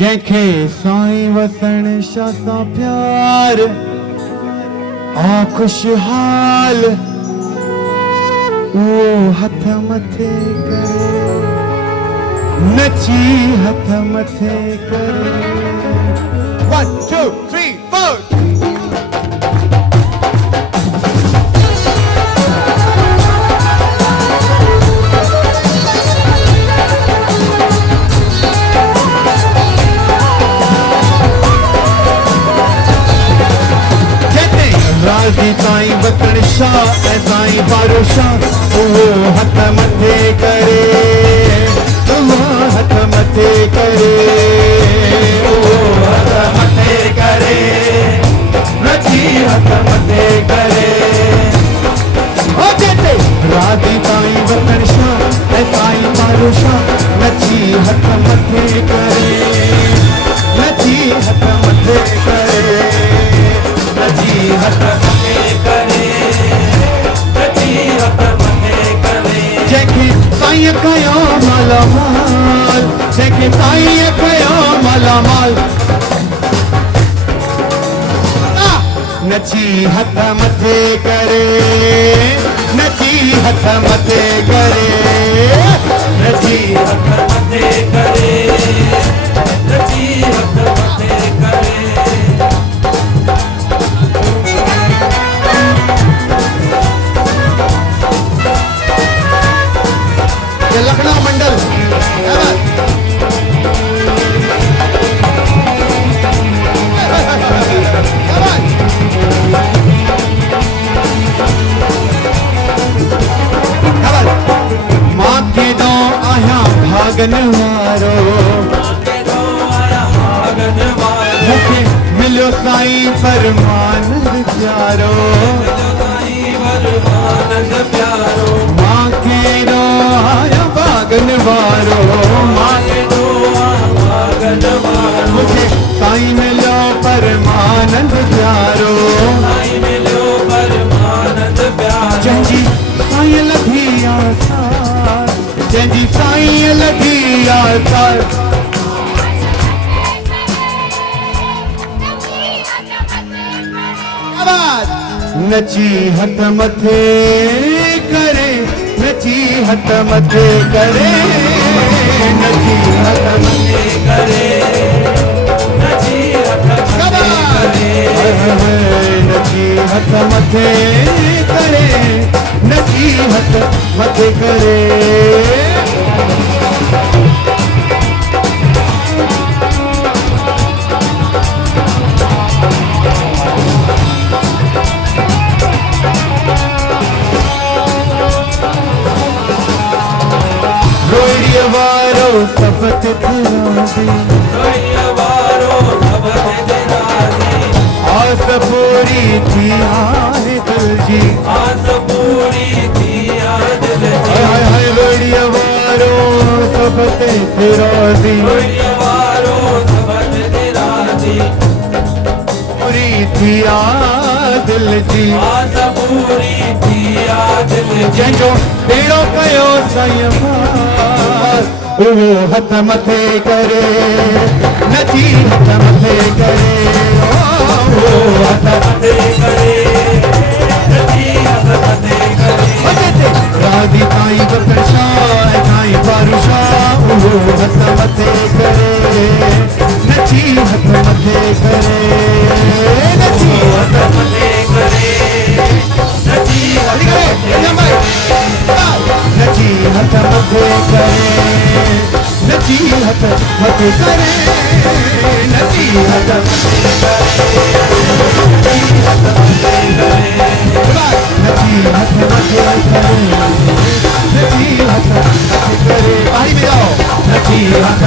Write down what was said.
जंहिंखे साईं वसण शाह सां प्यार आ खुशहाल वो हथ मथे करे नची हथ मथे करे 1 2 3 4 राजी ताई बकड़ शाह ताई बारो शाह वो हथ मथे करे वो हथ मथे करे वो हथ मथे करे नची हथ मथे करे ओ जेते राजी ताई बकड़ शाह ताई बारो शाह नची हथ मथे करे नची हथ मथे करे नची हथ मथे करे नची हथ मथे करे जंहिंखे साईं कयो मालामाल जंहिंखे साईं कयो मालामाल नची हथ मथे करे नची हथ मथे करे नची हथ मथे करे नची हथ मथे करे लखनऊ मंडल मां के दो आया भागन वारो मुखे मिलो साईं परमानंद प्यारो मां के दो आया भागन वारो मुझे साईं मिलो परमानंद प्यारो जंहिंजी साईं लधी आसार जंहिंजी साईं लधी आसार नची हथ मथे करे नची हथ मथे करे नची हथ मथे करे नची हथ मथे करे नची हथ मथे करे नची हथ मथे करे सबत आस पूरी थी आए दिल जी आस पूरी थी आए दिल जी हाय हाय बढ़िया वारो सबत राजी बढ़िया वारो सबत राजी पूरी थी आ दिल जी आस पूरी थी आ दिल जंहिंजो बेड़ो कयो साईं वो हथ मथे करे नची हथ मथे करे वो हथ मथे करे नची हथ मथे करे राजी ताई बकड़ शाह ताई बारू शाह वो हथ मथे करे नची हथ मथे करे नची हथ मथे करे नची हथ नची हथ मथे करे नची हथ मथे करे नची हथ मथे करे नची हथ मथे करे नची हथ मथे करे नची हथ मथे करे भाई भी आओ नची हथ